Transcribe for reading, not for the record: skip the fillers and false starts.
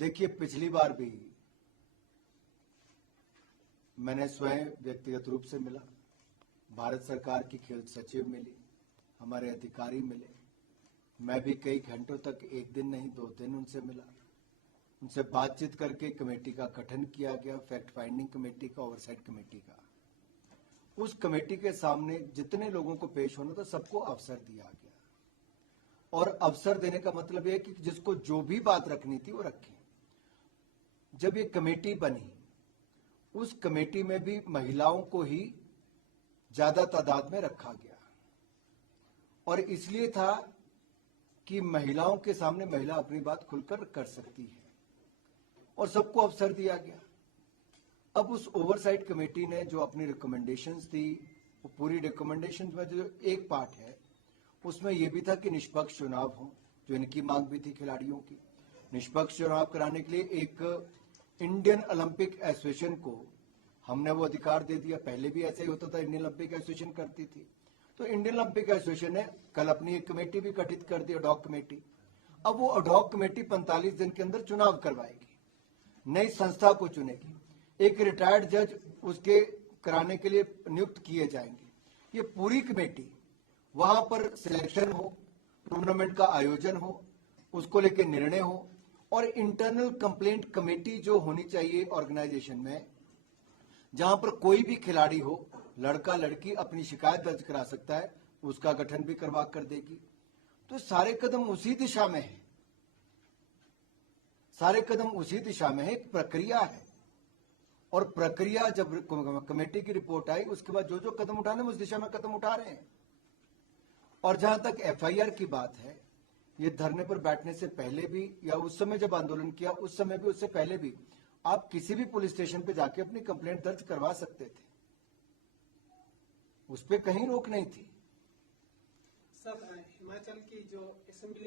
देखिए, पिछली बार भी मैंने स्वयं व्यक्तिगत रूप से मिला, भारत सरकार की खेल सचिव मिली, हमारे अधिकारी मिले, मैं भी कई घंटों तक, एक दिन नहीं 2 दिन उनसे मिला, उनसे बातचीत करके कमेटी का गठन किया गया, फैक्ट फाइंडिंग कमेटी का, ओवरसाइट कमेटी का। उस कमेटी के सामने जितने लोगों को पेश होना था सबको अवसर दिया गया, और अवसर देने का मतलब यह कि जिसको जो भी बात रखनी थी वो रखी। जब ये कमेटी बनी, उस कमेटी में भी महिलाओं को ही ज्यादा तादाद में रखा गया, और इसलिए था कि महिलाओं के सामने महिला अपनी बात खुलकर कर सकती है, और सबको अवसर दिया गया। अब उस ओवरसाइट कमेटी ने जो अपनी रिकमेंडेशंस दी, वो पूरी रिकमेंडेशंस में जो एक पार्ट है उसमें यह भी था कि निष्पक्ष चुनाव हो, जो इनकी मांग भी थी खिलाड़ियों की। निष्पक्ष चुनाव कराने के लिए एक इंडियन ओलंपिक एसोसिएशन को हमने वो अधिकार दे दिया। पहले भी ऐसा ही होता था, इंडियन ओलंपिक एसोसिएशन करती थी। तो इंडियन ओलंपिक एसोसिएशन ने कल अपनी एक कमेटी भी गठित कर दी, अडॉक कमेटी। अब वो अडॉक कमेटी 45 दिन के अंदर चुनाव करवाएगी, नई संस्था को चुनेगी, एक रिटायर्ड जज उसके कराने के लिए नियुक्त किए जाएंगे। ये पूरी कमेटी, वहां पर सिलेक्शन हो, टूर्नामेंट का आयोजन हो, उसको लेकर निर्णय हो, और इंटरनल कंप्लेंट कमेटी जो होनी चाहिए ऑर्गेनाइजेशन में, जहां पर कोई भी खिलाड़ी हो, लड़का लड़की अपनी शिकायत दर्ज करा सकता है, उसका गठन भी करवा कर देगी। तो सारे कदम उसी दिशा में है, सारे कदम उसी दिशा में है, एक प्रक्रिया है। और प्रक्रिया जब कमेटी की रिपोर्ट आई, उसके बाद जो जो कदम उठाने उस दिशा में कदम उठा रहे हैं। और जहां तक एफआईआर की बात है, ये धरने पर बैठने से पहले भी, या उस समय जब आंदोलन किया उस समय भी, उससे पहले भी, आप किसी भी पुलिस स्टेशन पे जाके अपनी कंप्लेंट दर्ज करवा सकते थे, उस पर कहीं रोक नहीं थी। सर, हिमाचल की जो असेंबली